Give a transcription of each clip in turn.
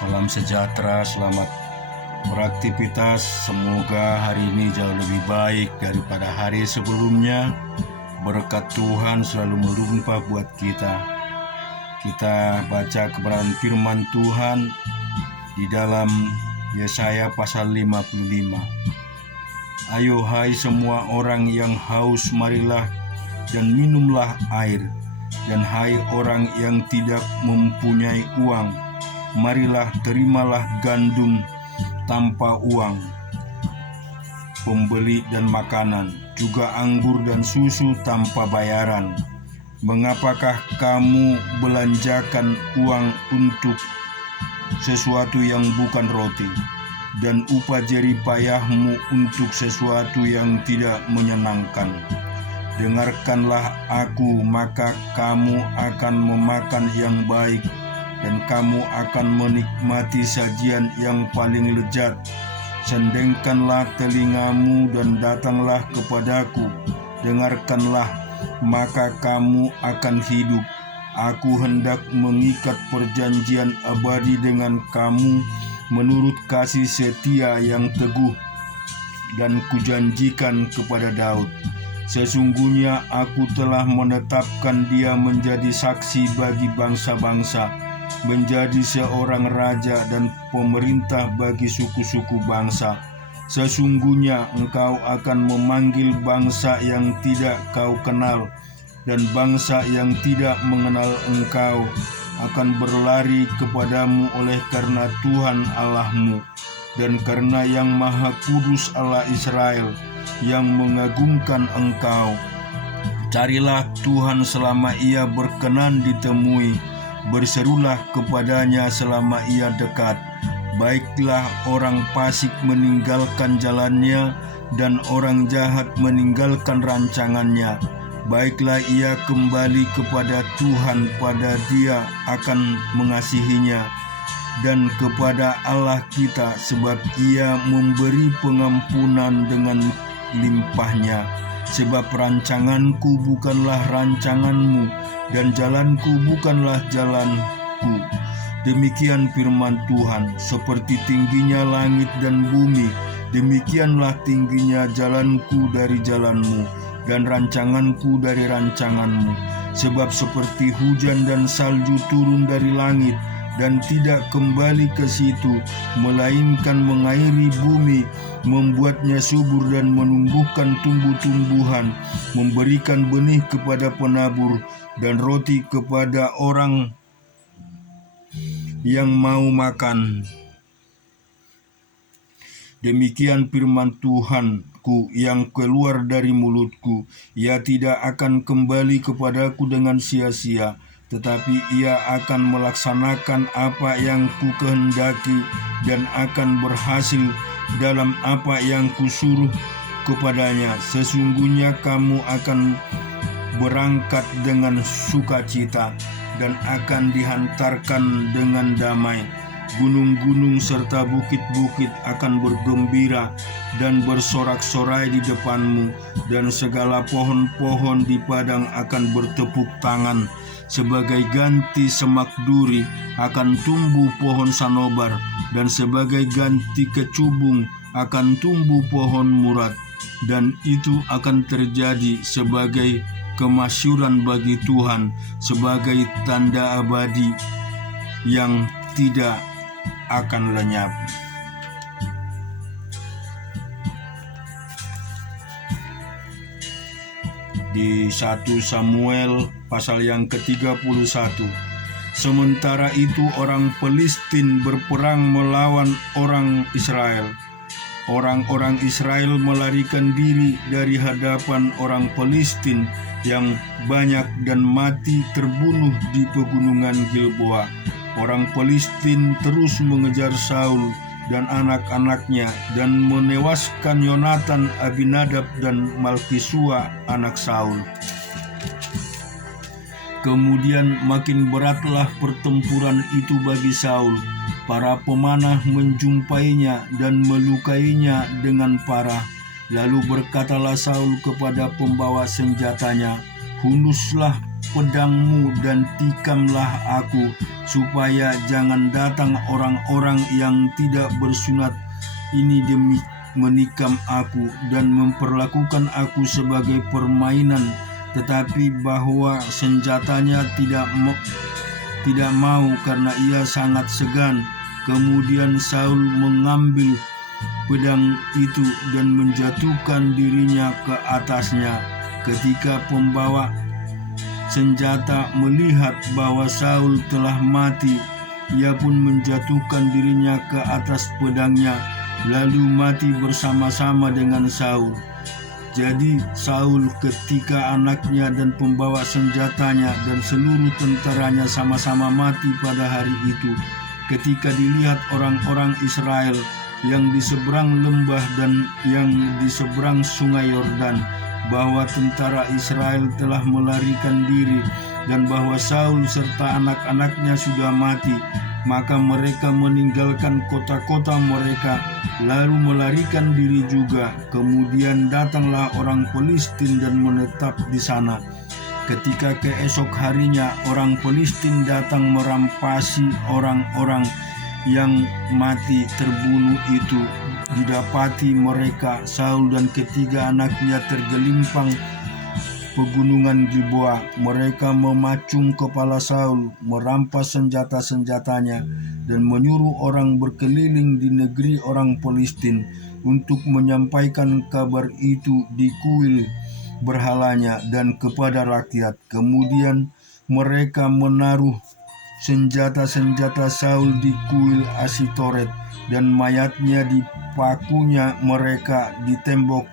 Salam sejahtera, selamat beraktivitas. Semoga hari ini jauh lebih baik daripada hari sebelumnya. Berkat Tuhan selalu melimpah buat kita. Kita baca kebenaran firman Tuhan di dalam Yesaya pasal 55. Ayo hai semua orang yang haus, marilah dan minumlah air. Dan hai orang yang tidak mempunyai uang, marilah terimalah gandum tanpa uang, pembeli dan makanan, juga anggur dan susu tanpa bayaran. Mengapakah kamu belanjakan uang untuk sesuatu yang bukan roti, dan upah jerih payahmu untuk sesuatu yang tidak menyenangkan? Dengarkanlah aku, maka kamu akan memakan yang baik, dan kamu akan menikmati sajian yang paling lezat. Sendengkanlah telingamu dan datanglah kepadaku. Dengarkanlah, maka kamu akan hidup. Aku hendak mengikat perjanjian abadi dengan kamu menurut kasih setia yang teguh, dan kujanjikan kepada Daud. Sesungguhnya aku telah menetapkan dia menjadi saksi bagi bangsa-bangsa, menjadi seorang raja dan pemerintah bagi suku-suku bangsa. Sesungguhnya engkau akan memanggil bangsa yang tidak kau kenal, dan bangsa yang tidak mengenal engkau akan berlari kepadamu oleh karena Tuhan Allahmu, dan karena Yang Maha Kudus Allah Israel yang mengagungkan engkau. Carilah Tuhan selama ia berkenan ditemui, berserulah kepadanya selama ia dekat. Baiklah orang fasik meninggalkan jalannya, dan orang jahat meninggalkan rancangannya. Baiklah ia kembali kepada Tuhan, pada Dia akan mengasihinya, dan kepada Allah kita, sebab Ia memberi pengampunan dengan limpahnya. Sebab rancanganku bukanlah rancanganmu, dan jalanku bukanlah jalanku. Demikian firman Tuhan. Seperti tingginya langit dan bumi, demikianlah tingginya jalanku dari jalanmu, dan rancanganku dari rancanganmu. Sebab seperti hujan dan salju turun dari langit, dan tidak kembali ke situ, melainkan mengairi bumi, membuatnya subur dan menumbuhkan tumbuh-tumbuhan, memberikan benih kepada penabur, dan roti kepada orang yang mau makan. Demikian firman Tuhanku yang keluar dari mulutku. Ia tidak akan kembali kepadaku dengan sia-sia, tetapi ia akan melaksanakan apa yang ku kehendaki, dan akan berhasil dalam apa yang kusuruh kepadanya. Sesungguhnya kamu akan berangkat dengan sukacita, dan akan dihantarkan dengan damai. Gunung-gunung serta bukit-bukit akan bergembira dan bersorak-sorai di depanmu, dan segala pohon-pohon di padang akan bertepuk tangan. Sebagai ganti semak duri akan tumbuh pohon sanobar, dan sebagai ganti kecubung akan tumbuh pohon murad. Dan itu akan terjadi sebagai kemasyuran bagi Tuhan, sebagai tanda abadi yang tidak akan lenyap. Di 1 Samuel pasal yang ke-31. Sementara itu orang Filistin berperang melawan orang Israel. Orang-orang Israel melarikan diri dari hadapan orang Filistin yang banyak dan mati terbunuh di pegunungan Gilboa. Orang Filistin terus mengejar Saul dan anak-anaknya, dan menewaskan Yonatan, Abinadab, dan Malkisua anak Saul. Kemudian makin beratlah pertempuran itu bagi Saul. Para pemanah menjumpainya dan melukainya dengan parah. Lalu berkatalah Saul kepada pembawa senjatanya, "Hunduslah pedangmu dan tikamlah aku, supaya jangan datang orang-orang yang tidak bersunat ini demi menikam aku dan memperlakukan aku sebagai permainan, tetapi bahwa senjatanya tidak mau karena ia sangat segan. Kemudian Saul mengambil pedang itu dan menjatuhkan dirinya ke atasnya. Ketika pembawa senjata melihat bahwa Saul telah mati, ia pun menjatuhkan dirinya ke atas pedangnya, lalu mati bersama-sama dengan Saul. Jadi Saul ketika anaknya dan pembawa senjatanya dan seluruh tentaranya sama-sama mati pada hari itu, ketika dilihat orang-orang Israel yang di seberang lembah dan yang di seberang sungai Yordan, bahwa tentara Israel telah melarikan diri dan bahwa Saul serta anak-anaknya sudah mati, maka mereka meninggalkan kota-kota mereka lalu melarikan diri juga. Kemudian datanglah orang Filistin dan menetap di sana. Ketika keesok harinya orang Filistin datang merampasi orang-orang yang mati terbunuh itu, didapati mereka Saul dan ketiga anaknya tergelimpang pegunungan Gilboa. Mereka memacung kepala Saul, merampas senjata-senjatanya, dan menyuruh orang berkeliling di negeri orang Filistin untuk menyampaikan kabar itu di kuil berhalanya dan kepada rakyat. Kemudian mereka menaruh senjata-senjata Saul di kuil Asitoret, dan mayatnya dipakunya mereka di tembok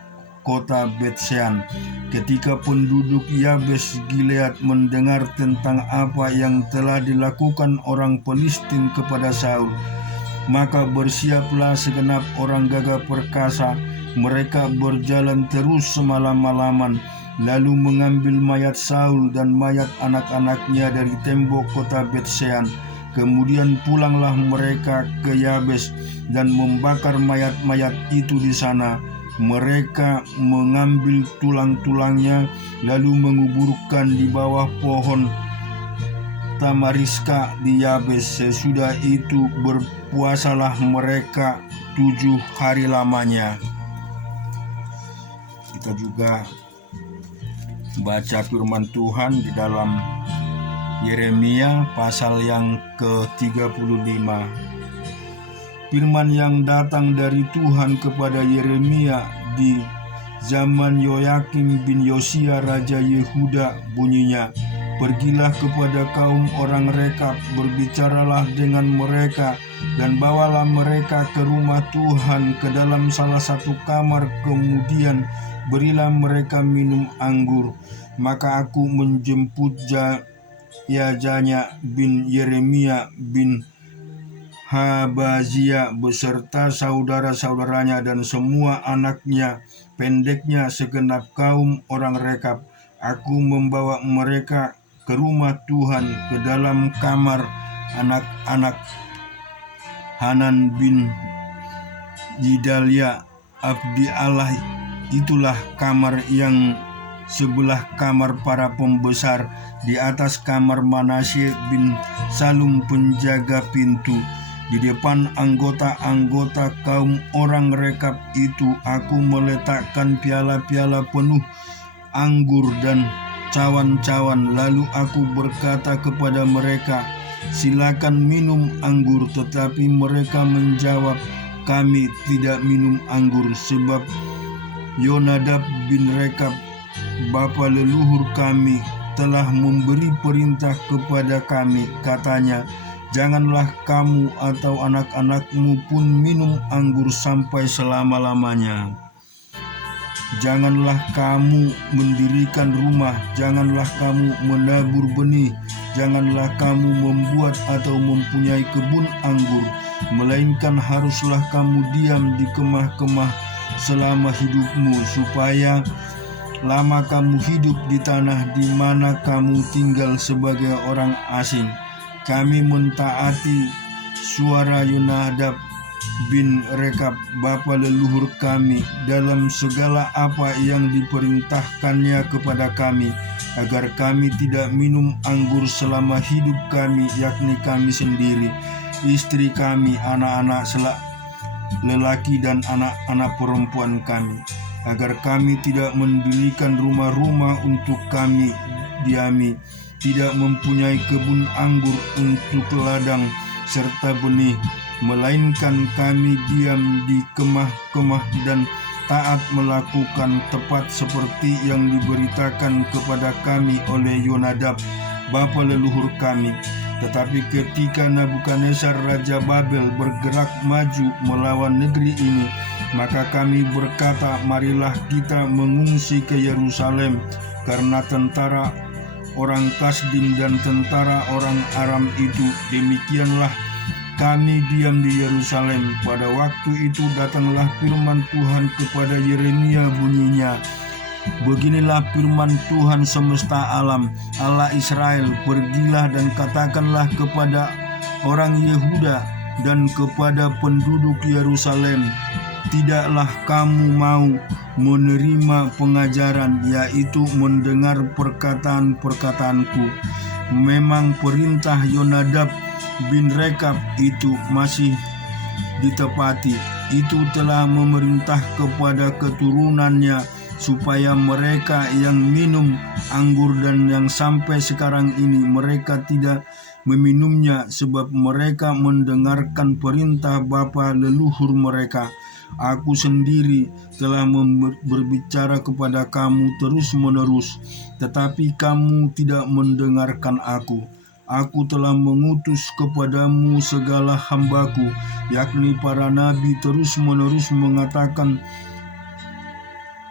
kota Bet-Shean. Ketika penduduk Yabes Gilead mendengar tentang apa yang telah dilakukan orang Filistin kepada Saul, maka bersiaplah segenap orang gagah perkasa. Mereka berjalan terus semalam-malaman, lalu mengambil mayat Saul dan mayat anak-anaknya dari tembok kota Bet-Shean. Kemudian pulanglah mereka ke Yabes dan membakar mayat-mayat itu di sana. Mereka mengambil tulang-tulangnya lalu menguburkan di bawah pohon tamariska di Yabes. Sesudah itu berpuasalah mereka 7 hari lamanya. Kita juga baca firman Tuhan di dalam Yeremia pasal yang ke-35. Firman yang datang dari Tuhan kepada Yeremia di zaman Yoyakim bin Yosia raja Yehuda bunyinya, "Pergilah kepada kaum orang Rekab, berbicaralah dengan mereka, dan bawalah mereka ke rumah Tuhan ke dalam salah satu kamar, kemudian berilah mereka minum anggur." Maka aku menjemput Yajanya bin Yeremia bin Habazia beserta saudara-saudaranya dan semua anaknya, pendeknya, segenap kaum orang Rekab. Aku membawa mereka ke rumah Tuhan ke dalam kamar anak-anak Hanan bin Gidalia abdi Allah. Itulah kamar yang sebelah kamar para pembesar, di atas kamar Manasye bin Salum penjaga pintu. Di depan anggota-anggota kaum orang Rekab itu aku meletakkan piala-piala penuh anggur dan cawan-cawan. Lalu aku berkata kepada mereka, "Silakan minum anggur." Tetapi mereka menjawab, "Kami tidak minum anggur, sebab Yonadab bin Rekab, bapa leluhur kami, telah memberi perintah kepada kami." Katanya, "Janganlah kamu atau anak-anakmu pun minum anggur sampai selama-lamanya. Janganlah kamu mendirikan rumah, janganlah kamu menabur benih, janganlah kamu membuat atau mempunyai kebun anggur, melainkan haruslah kamu diam di kemah-kemah selama hidupmu, supaya lama kamu hidup di tanah di mana kamu tinggal sebagai orang asing." Kami mentaati suara Yonadab bin Rekab bapa leluhur kami dalam segala apa yang diperintahkannya kepada kami, agar kami tidak minum anggur selama hidup kami, yakni kami sendiri, istri kami, anak-anak lelaki dan anak-anak perempuan kami, agar kami tidak mendirikan rumah-rumah untuk kami diami, tidak mempunyai kebun anggur untuk ladang serta benih, melainkan kami diam di kemah-kemah dan taat melakukan tepat seperti yang diberitakan kepada kami oleh Yonadab bapa leluhur kami. Tetapi ketika Nebukadnezar Raja Babel bergerak maju melawan negeri ini, maka kami berkata, marilah kita mengungsi ke Yerusalem, karena tentara orang Kasdim dan tentara orang Aram itu. Demikianlah kami diam di Yerusalem. Pada waktu itu datanglah firman Tuhan kepada Yeremia, bunyinya, beginilah firman Tuhan semesta alam, Allah Israel, pergilah dan katakanlah kepada orang Yehuda dan kepada penduduk Yerusalem, tidaklah kamu mau menerima pengajaran, yaitu mendengar perkataan-perkataanku. Memang perintah Yonadab bin Rekab itu masih ditepati. Itu telah memerintah kepada keturunannya supaya mereka yang minum anggur dan yang sampai sekarang ini mereka tidak meminumnya, sebab mereka mendengarkan perintah bapa leluhur mereka. Aku sendiri telah berbicara kepada kamu terus-menerus, tetapi kamu tidak mendengarkan aku. Aku telah mengutus kepadamu segala hambaku, yakni para nabi, terus-menerus mengatakan,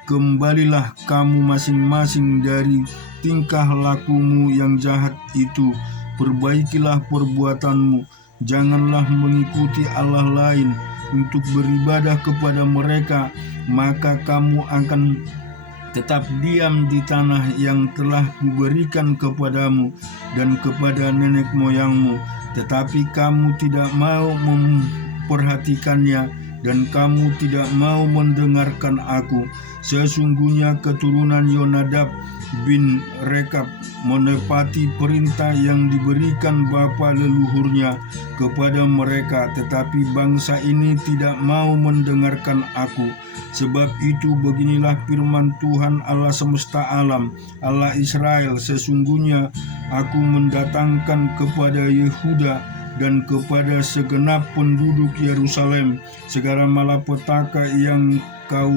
kembalilah kamu masing-masing dari tingkah lakumu yang jahat itu, perbaikilah perbuatanmu, janganlah mengikuti Allah lain untuk beribadah kepada mereka, maka kamu akan tetap diam di tanah yang telah kuberikan kepadamu dan kepada nenek moyangmu. Tetapi kamu tidak mau memperhatikannya, dan kamu tidak mau mendengarkan aku. Sesungguhnya keturunan Yonadab bin Rekab menepati perintah yang diberikan bapa leluhurnya kepada mereka, tetapi bangsa ini tidak mau mendengarkan aku. Sebab itu beginilah firman Tuhan Allah semesta alam, Allah Israel, sesungguhnya aku mendatangkan kepada Yehuda dan kepada segenap penduduk Yerusalem segala malapetaka yang kau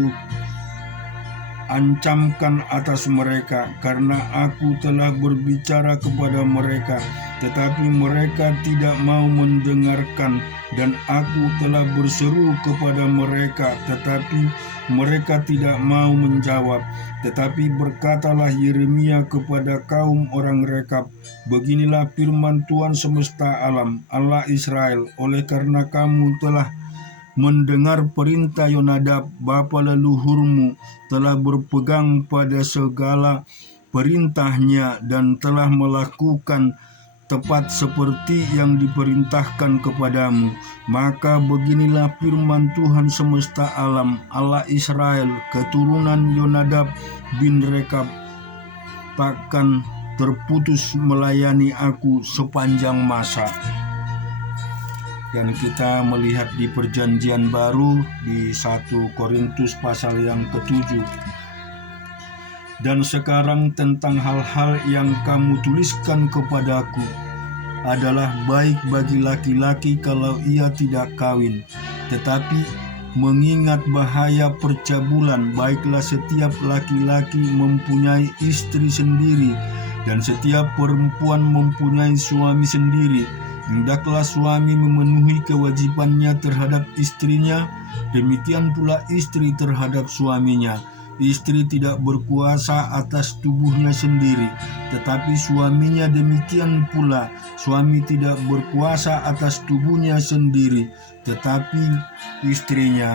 ancamkan atas mereka, karena aku telah berbicara kepada mereka, tetapi mereka tidak mau mendengarkan, dan aku telah berseru kepada mereka, tetapi mereka tidak mau menjawab. Tetapi berkatalah Yeremia kepada kaum orang Rekab, beginilah firman Tuhan semesta alam, Allah Israel, oleh karena kamu telah mendengar perintah Yonadab bapa leluhurmu, telah berpegang pada segala perintahnya dan telah melakukan tepat seperti yang diperintahkan kepadamu, maka beginilah firman Tuhan semesta alam, Allah Israel, keturunan Yonadab bin Rekab takkan terputus melayani aku sepanjang masa. Dan kita melihat di perjanjian baru di 1 Korintus pasal yang ke-7. Dan sekarang tentang hal-hal yang kamu tuliskan kepadaku adalah baik bagi laki-laki kalau ia tidak kawin, tetapi mengingat bahaya percabulan, baiklah setiap laki-laki mempunyai istri sendiri dan setiap perempuan mempunyai suami sendiri. Hendaklah suami memenuhi kewajibannya terhadap istrinya, demikian pula istri terhadap suaminya. Istri tidak berkuasa atas tubuhnya sendiri, tetapi suaminya demikian pula. Suami tidak berkuasa atas tubuhnya sendiri, tetapi istrinya.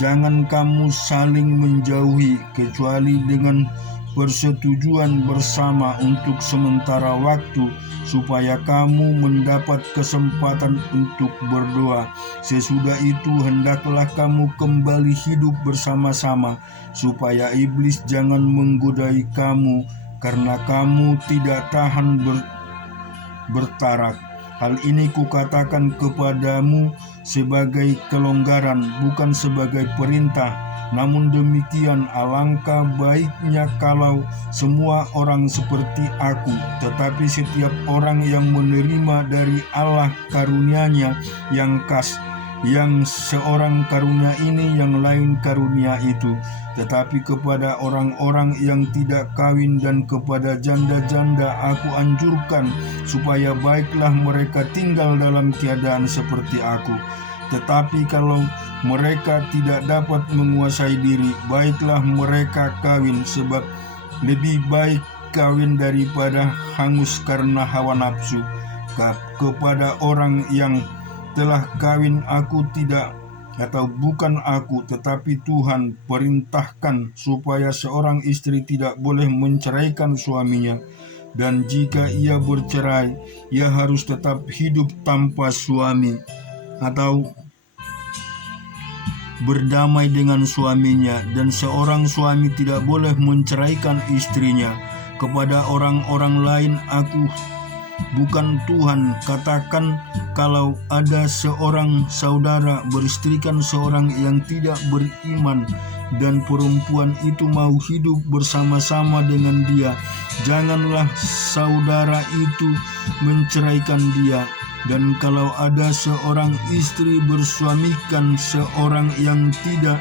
Jangan kamu saling menjauhi, kecuali dengan persetujuan bersama untuk sementara waktu, supaya kamu mendapat kesempatan untuk berdoa. Sesudah itu hendaklah kamu kembali hidup bersama-sama, supaya iblis jangan menggodai kamu, karena kamu tidak tahan bertarak. Hal ini kukatakan kepadamu sebagai kelonggaran, bukan sebagai perintah. Namun demikian, alangkah baiknya kalau semua orang seperti aku, tetapi setiap orang yang menerima dari Allah karunia-Nya yang khas, yang seorang karunia ini, yang lain karunia itu. Tetapi kepada orang-orang yang tidak kawin dan kepada janda-janda aku anjurkan, supaya baiklah mereka tinggal dalam keadaan seperti aku. Tetapi kalau mereka tidak dapat menguasai diri, baiklah mereka kawin, sebab lebih baik kawin daripada hangus karena hawa nafsu. Kepada orang yang telah kawin aku tidak, atau bukan aku, tetapi Tuhan perintahkan supaya seorang istri tidak boleh menceraikan suaminya, dan jika ia bercerai, ia harus tetap hidup tanpa suami atau berdamai dengan suaminya, dan seorang suami tidak boleh menceraikan istrinya. Kepada orang-orang lain aku bukan Tuhan. Katakan, kalau ada seorang saudara beristrikan seorang yang tidak beriman, dan perempuan itu mau hidup bersama-sama dengan dia, janganlah saudara itu menceraikan dia. Dan kalau ada seorang istri bersuamikan seorang yang tidak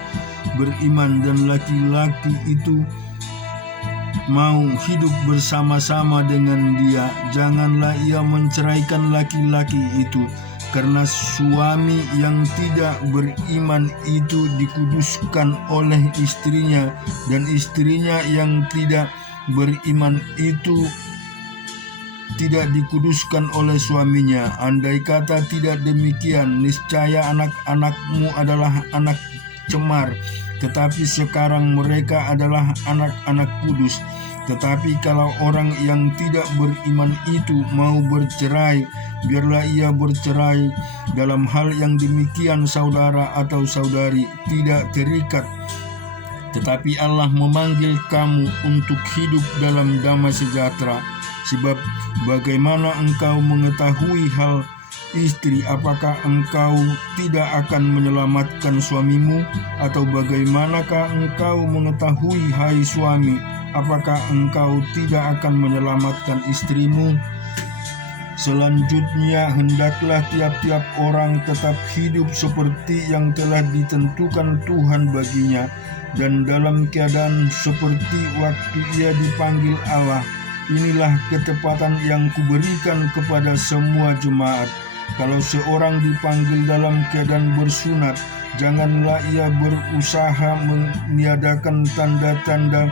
beriman, dan laki-laki itu mau hidup bersama-sama dengan dia, janganlah ia menceraikan laki-laki itu, karena suami yang tidak beriman itu dikuduskan oleh istrinya, dan istrinya yang tidak beriman itu tidak dikuduskan oleh suaminya. Andai kata tidak demikian, niscaya anak-anakmu adalah anak cemar, tetapi sekarang mereka adalah anak-anak kudus. Tetapi kalau orang yang tidak beriman itu mau bercerai, biarlah ia bercerai. Dalam hal yang demikian, saudara atau saudari tidak terikat, tetapi Allah memanggil kamu untuk hidup dalam damai sejahtera. Sebab bagaimana engkau mengetahui hal istri, apakah engkau tidak akan menyelamatkan suamimu? Atau bagaimanakah engkau mengetahui, hai suami, apakah engkau tidak akan menyelamatkan istrimu? Selanjutnya, hendaklah tiap-tiap orang tetap hidup seperti yang telah ditentukan Tuhan baginya, dan dalam keadaan seperti waktu ia dipanggil Allah. Inilah ketepatan yang kuberikan kepada semua jemaat. Kalau seorang dipanggil dalam keadaan bersunat, janganlah ia berusaha meniadakan tanda-tanda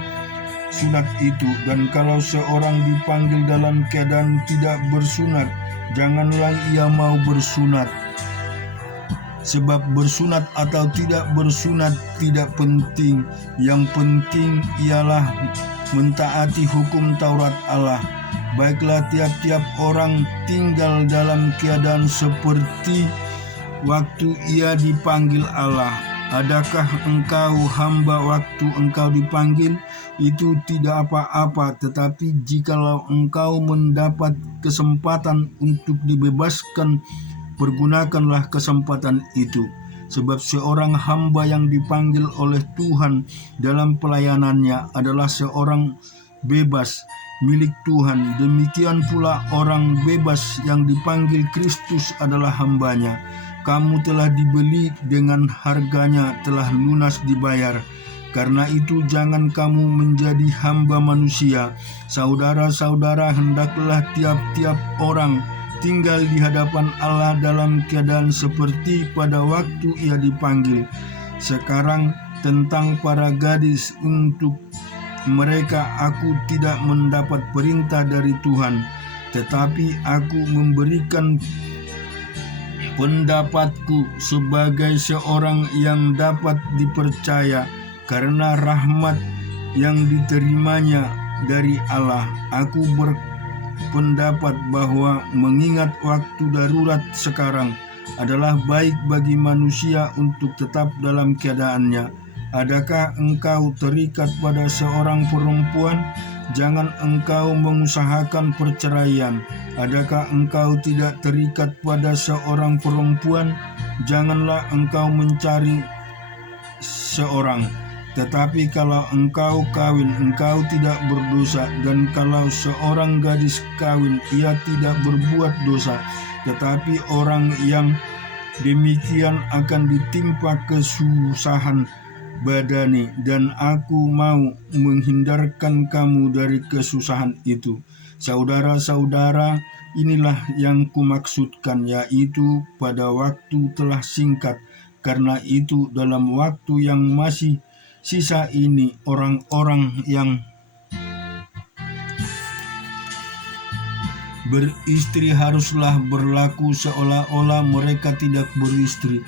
sunat itu. Dan kalau seorang dipanggil dalam keadaan tidak bersunat, janganlah ia mau bersunat. Sebab bersunat atau tidak bersunat tidak penting. Yang penting ialah mentaati hukum Taurat Allah. Baiklah tiap-tiap orang tinggal dalam keadaan seperti waktu ia dipanggil Allah. Adakah engkau hamba waktu engkau dipanggil? Itu tidak apa-apa, tetapi jikalau engkau mendapat kesempatan untuk dibebaskan, pergunakanlah kesempatan itu. Sebab seorang hamba yang dipanggil oleh Tuhan dalam pelayanannya adalah seorang bebas milik Tuhan. Demikian pula orang bebas yang dipanggil Kristus adalah hambanya. Kamu telah dibeli dengan harganya, telah lunas dibayar. Karena itu jangan kamu menjadi hamba manusia. Saudara-saudara, hendaklah tiap-tiap orang tinggal di hadapan Allah dalam keadaan seperti pada waktu ia dipanggil. Sekarang tentang para gadis, untuk mereka aku tidak mendapat perintah dari Tuhan, tetapi aku memberikan pendapatku sebagai seorang yang dapat dipercaya, karena rahmat yang diterimanya dari Allah. Aku berpendapat bahwa mengingat waktu darurat sekarang adalah baik bagi manusia untuk tetap dalam keadaannya. Adakah engkau terikat pada seorang perempuan? Jangan engkau mengusahakan perceraian. Adakah engkau tidak terikat pada seorang perempuan? Janganlah engkau mencari seorang. Tetapi kalau engkau kawin, engkau tidak berdosa. Dan kalau seorang gadis kawin, ia tidak berbuat dosa. Tetapi orang yang demikian akan ditimpa kesusahan badani, dan aku mau menghindarkan kamu dari kesusahan itu. Saudara-saudara, inilah yang kumaksudkan, yaitu pada waktu telah singkat. Karena itu dalam waktu yang masih sisa ini, orang-orang yang beristri haruslah berlaku seolah-olah mereka tidak beristri,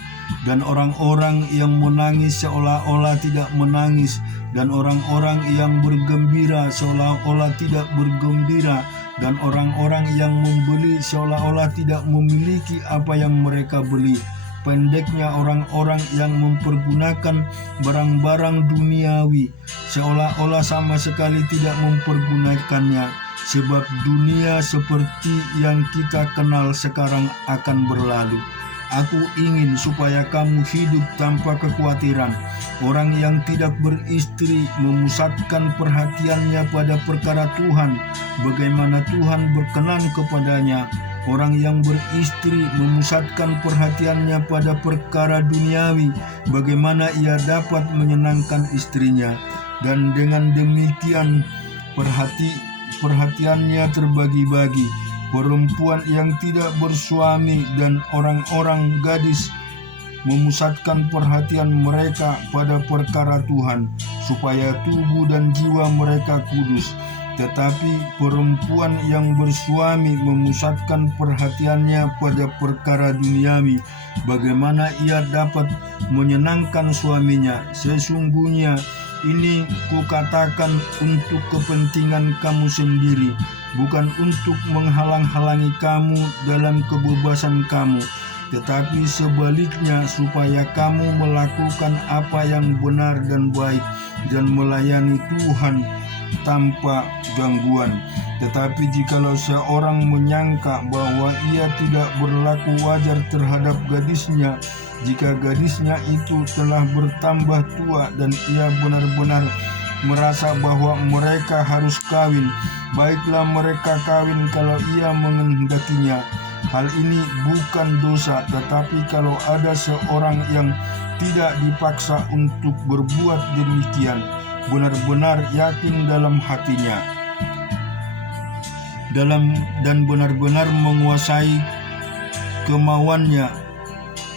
dan orang-orang yang menangis seolah-olah tidak menangis, dan orang-orang yang bergembira seolah-olah tidak bergembira, dan orang-orang yang membeli seolah-olah tidak memiliki apa yang mereka beli. Pendeknya, orang-orang yang mempergunakan barang-barang duniawi seolah-olah sama sekali tidak mempergunakannya, sebab dunia seperti yang kita kenal sekarang akan berlalu. Aku ingin supaya kamu hidup tanpa kekhawatiran. Orang yang tidak beristri memusatkan perhatiannya pada perkara Tuhan, bagaimana Tuhan berkenan kepadanya. Orang yang beristri memusatkan perhatiannya pada perkara duniawi, bagaimana ia dapat menyenangkan istrinya. Dan dengan demikian perhatiannya terbagi-bagi. Perempuan yang tidak bersuami dan orang-orang gadis memusatkan perhatian mereka pada perkara Tuhan, supaya tubuh dan jiwa mereka kudus. Tetapi perempuan yang bersuami memusatkan perhatiannya pada perkara duniawi, bagaimana ia dapat menyenangkan suaminya. Sesungguhnya ini kukatakan untuk kepentingan kamu sendiri, bukan untuk menghalang-halangi kamu dalam kebebasan kamu, tetapi sebaliknya supaya kamu melakukan apa yang benar dan baik, dan melayani Tuhan tanpa gangguan. Tetapi jikalau seorang menyangka bahwa ia tidak berlaku wajar terhadap gadisnya, jika gadisnya itu telah bertambah tua dan ia benar-benar merasa bahwa mereka harus kawin, baiklah mereka kawin kalau ia menghendakinya. Hal ini bukan dosa, tetapi kalau ada seorang yang tidak dipaksa untuk berbuat demikian, benar-benar yakin dalam hatinya dan benar-benar menguasai kemauannya,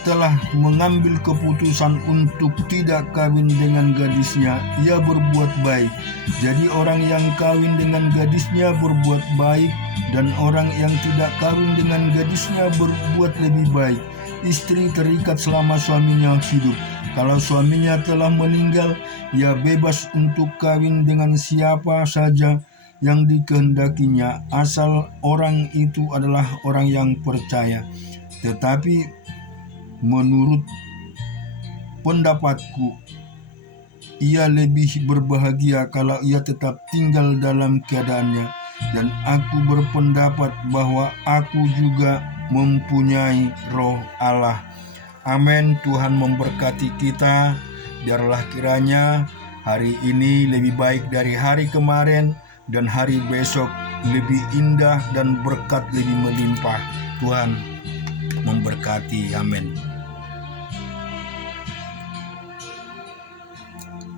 telah mengambil keputusan untuk tidak kawin dengan gadisnya, ia berbuat baik. Jadi orang yang kawin dengan gadisnya berbuat baik, dan orang yang tidak kawin dengan gadisnya berbuat lebih baik. Istri terikat selama suaminya hidup. Kalau suaminya telah meninggal, ia bebas untuk kawin dengan siapa saja yang dikehendakinya, asal orang itu adalah orang yang percaya. Tetapi menurut pendapatku, ia lebih berbahagia kalau ia tetap tinggal dalam keadaannya, dan aku berpendapat bahwa aku juga mempunyai Roh Allah. Amin. Tuhan memberkati kita. Biarlah kiranya hari ini lebih baik dari hari kemarin, dan hari besok lebih indah dan berkat lebih melimpah. Tuhan memberkati. Amin.